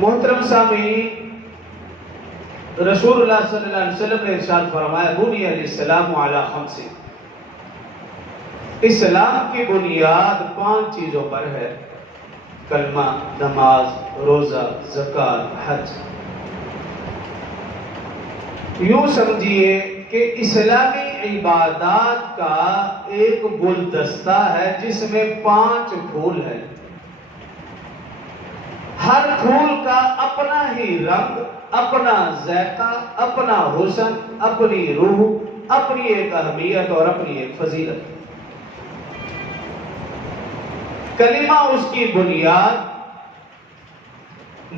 محترم سامعین، رسول اللہ صلی اللہ علیہ وسلم نے ارشاد فرمایا بنی الاسلام علی خمس، اسلام کی بنیاد 5 چیزوں پر ہے: کلمہ، نماز، روزہ، زکوٰۃ، حج۔ یوں سمجھیے کہ اسلامی عبادات کا ایک گلدستہ ہے جس میں 5 پھول ہیں۔ ہر پھول کا اپنا ہی رنگ، اپنا ذائقہ، اپنا حسن، اپنی روح، اپنی ایک اہمیت اور اپنی ایک فضیلت۔ کلمہ اس کی بنیاد،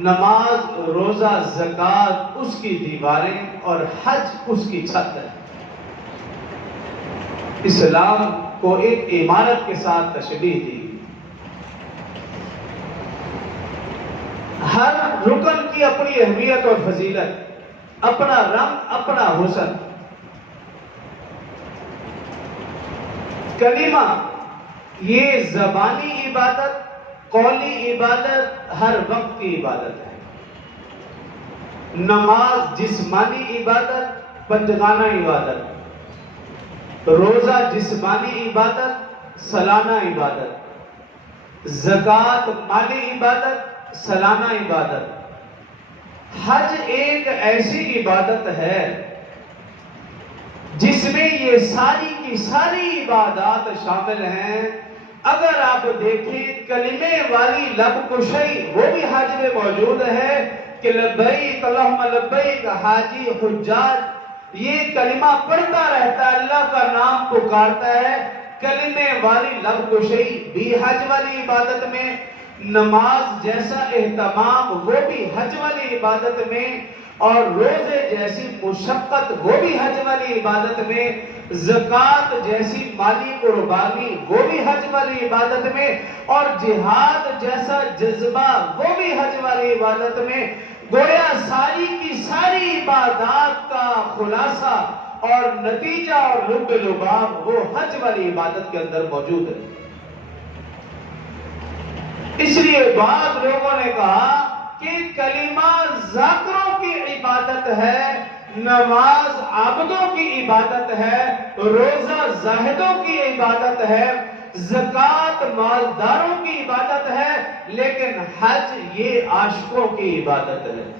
نماز، روزہ، زکوٰۃ اس کی دیواریں اور حج اس کی چھت ہے۔ اسلام کو ایک عمارت کے ساتھ تشبیہ دی۔ ہر رکن کی اپنی اہمیت اور فضیلت، اپنا رنگ، اپنا حسن۔ کلمہ یہ زبانی عبادت، قولی عبادت، ہر وقت کی عبادت ہے۔ نماز جسمانی عبادت، پنجگانہ عبادت۔ روزہ جسمانی عبادت، سالانہ عبادت۔ زکوٰۃ مالی عبادت، سالانہ عبادت۔ حج ایک ایسی عبادت ہے جس میں یہ ساری کی ساری عبادات شامل ہیں۔ اگر آپ دیکھیں کلمے والی لب کشی وہ بھی حج میں موجود ہے کہ لبیک اللہم لبیک، حاجی حجاج یہ کلمہ پڑھتا رہتا ہے، اللہ کا نام پکارتا ہے۔ کلمے والی لب کشی بھی حج والی عبادت میں، نماز جیسا اہتمام وہ بھی حج والی عبادت میں، اور روزے جیسی مشقت وہ بھی حج والی عبادت میں، زکوٰۃ جیسی مالی قربانی وہ بھی حج والی عبادت میں، اور جہاد جیسا جذبہ وہ بھی حج والی عبادت میں۔ گویا ساری کی ساری عبادات کا خلاصہ اور نتیجہ اور لب لباب وہ حج والی عبادت کے اندر موجود ہے۔ اس لیے بعض لوگوں نے کہا کہ کلمہ ذاکروں کی عبادت ہے، نماز عابدوں کی عبادت ہے، روزہ زاہدوں کی عبادت ہے، زکوٰۃ مالداروں کی عبادت ہے، لیکن حج یہ عاشقوں کی عبادت ہے۔